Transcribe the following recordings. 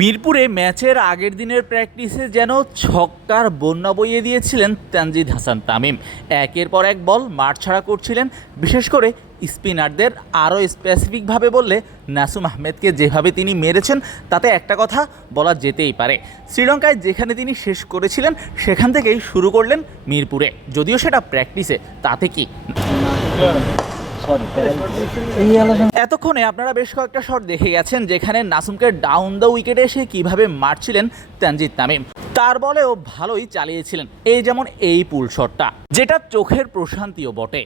মিরপুরে ম্যাচের আগের দিনের প্র্যাকটিসে যেন ছক্কার বন্যা বইয়ে দিয়েছিলেন তানজিদ হাসান তামিম। একের পর এক বল মাঠ ছাড়া করছিলেন, বিশেষ করে স্পিনারদের আরও স্পেসিফিকভাবে বললে নাসুম আহমেদকে যেভাবে তিনি মেরেছেন, তাতে একটা কথা বলা যেতেই পারে। শ্রীলঙ্কায় যেখানে তিনি শেষ করেছিলেন, সেখান থেকেই শুরু করলেন মিরপুরে। যদিও সেটা প্র্যাকটিসে, তাতে কি? এতক্ষণে আপনারা বেশ কয়েকটা শট দেখে গেছেন যেখানে নাসুমকে ডাউন দ্য উইকেটে এসে কীভাবে মারছিলেন তানজিদ তামিম। তার বলেও ভালোই চালিয়েছিলেন। এই যেমন এই পুল শটটা যেটা চোখের প্রশান্তিও বটে।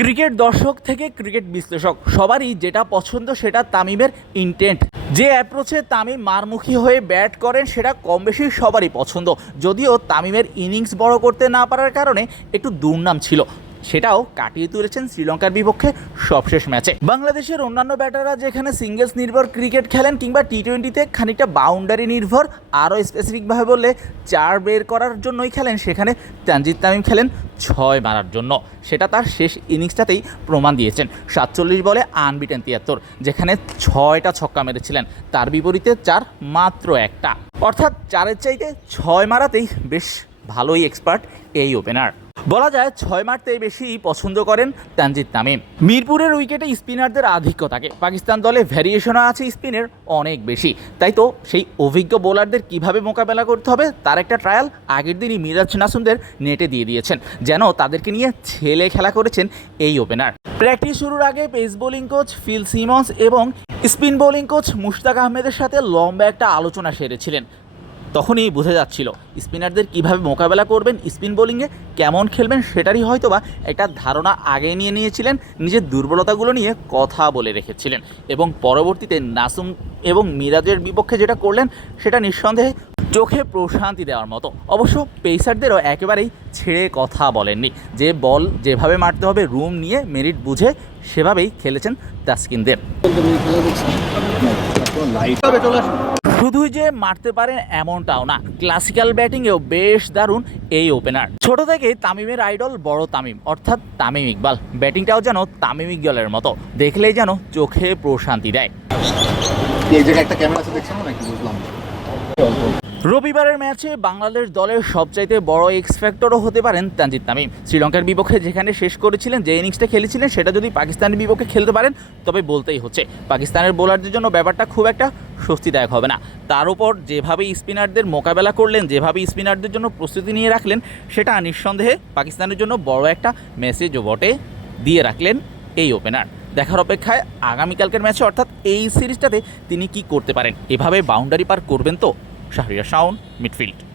ক্রিকেট দর্শক থেকে ক্রিকেট বিশ্লেষক, সবারই যেটা পছন্দ সেটা তামিমের ইন্টেন্ট যে অ্যাপ্রোচে তামিম মারমুখী হয়ে ব্যাট করেন, সেটা কম বেশি সবারই পছন্দ। যদিও তামিমের ইনিংস বড় করতে না পারার কারণে একটু দুর্নাম ছিল। সেটাও কাটিয়ে তুলেছেন শ্রীলঙ্কার বিপক্ষে সবশেষ ম্যাচে। বাংলাদেশের অন্যান্য ব্যাটাররা যেখানে সিঙ্গেলস নির্ভর ক্রিকেট খেলেন কিংবা টি টোয়েন্টিতে খানিকটা বাউন্ডারি নির্ভর, আরও স্পেসিফিকভাবে বললে চার বের করার জন্যই খেলেন, সেখানে তানজিদ তামিম খেলেন ছয় মারার জন্য। সেটা তার শেষ ইনিংসটাতেই প্রমাণ দিয়েছেন। সাতচল্লিশ বলে আনবিটেন তিয়াত্তর, যেখানে ছয়টা ছক্কা মেরেছিলেন। তার বিপরীতে চার মাত্র একটা। অর্থাৎ চারের চাইতে ছয় মারাতেই বেশ ভালোই এক্সপার্ট এই ওপেনার বলা যায় ছয় মারতেই বেশি পছন্দ করেন তানজিদ তামিম। মিরপুরের উইকেটে স্পিনারদের আধিক্য থাকে পাকিস্তান দলে ভ্যারিয়েশনও আছে স্পিনের অনেক বেশি। তাই তো সেই অভিজ্ঞ বোলারদের কীভাবে মোকাবেলা করতে হবে তার একটা ট্রায়াল আগের দিনই মিরাজ নাসুমদের নেটে দিয়ে দিয়েছেন, যেন তাদেরকে নিয়ে ছেলে খেলা করেছেন এই ওপেনার। প্র্যাকটিস শুরুর আগে pace bowling coach Phil Simmons এবং স্পিন বোলিং কোচ মুশতাক আহমেদের সাথে লম্বা একটা আলোচনা সেরেছিলেন। তখনই বোঝা যাচ্ছিল, স্পিনারদের কীভাবে মোকাবেলা করবেন, স্পিন বোলিংয়ে কেমন খেলবেন সেটারই হয়তো বা একটা ধারণা আগে নিয়ে নিয়েছিলেন, নিজের দুর্বলতাগুলো নিয়ে কথা বলে রেখেছিলেন। এবং পরবর্তীতে নাসুম এবং মিরাজের বিপক্ষে যেটা করলেন, সেটা নিঃসন্দেহে চোখে প্রশান্তি দেওয়ার মতো। অবশ্য পেসারদেরও একেবারেই ছেড়ে কথা বলেননি। যে বল যেভাবে মারতে হবে, রুম নিয়ে মেরিট বুঝে সেভাবেই খেলেছেন তাসকিনদের। শুধুই যে মারতে পারেন এমনটাও না। ক্লাসিক্যাল ব্যাটিংয়েও বেশ দারুণ এই ওপেনার ছোট থেকে তামিমের আইডল বড় তামিম, অর্থাৎ তামিম ইকবাল। ব্যাটিংটাও যেন তামিম ইকবালের মতো, দেখলেই যেন চোখে প্রশান্তি দেয়। এই একটা রবিবারের ম্যাচে বাংলাদেশ দলের সবচাইতে বড় এক্স ফ্যাক্টরও হতে পারেন তানজিদ তামিম শ্রীলঙ্কার বিপক্ষে যেখানে শেষ করেছিলেন, যে ইনিংসটা খেলেছিলেন, সেটা যদি পাকিস্তানের বিপক্ষে খেলতে পারেন, তবে বলতেই হচ্ছে, পাকিস্তানের বোলারদের জন্য ব্যাপারটা খুব একটা স্বস্তিদায়ক হবে না। তার উপর যেভাবে স্পিনারদের মোকাবেলা করলেন, যেভাবে স্পিনারদের জন্য প্রস্তুতি নিয়ে রাখলেন, সেটা নিঃসন্দেহে পাকিস্তানের জন্য বড় একটা মেসেজও বটে, দিয়ে রাখলেন এই ওপেনার দেখার অপেক্ষায় আগামীকালকের ম্যাচে অর্থাৎ এই সিরিজটাতে তিনি কি করতে পারেন? এভাবে বাউন্ডারি পার করবেন তো? Schahriar Schaun mit Wild.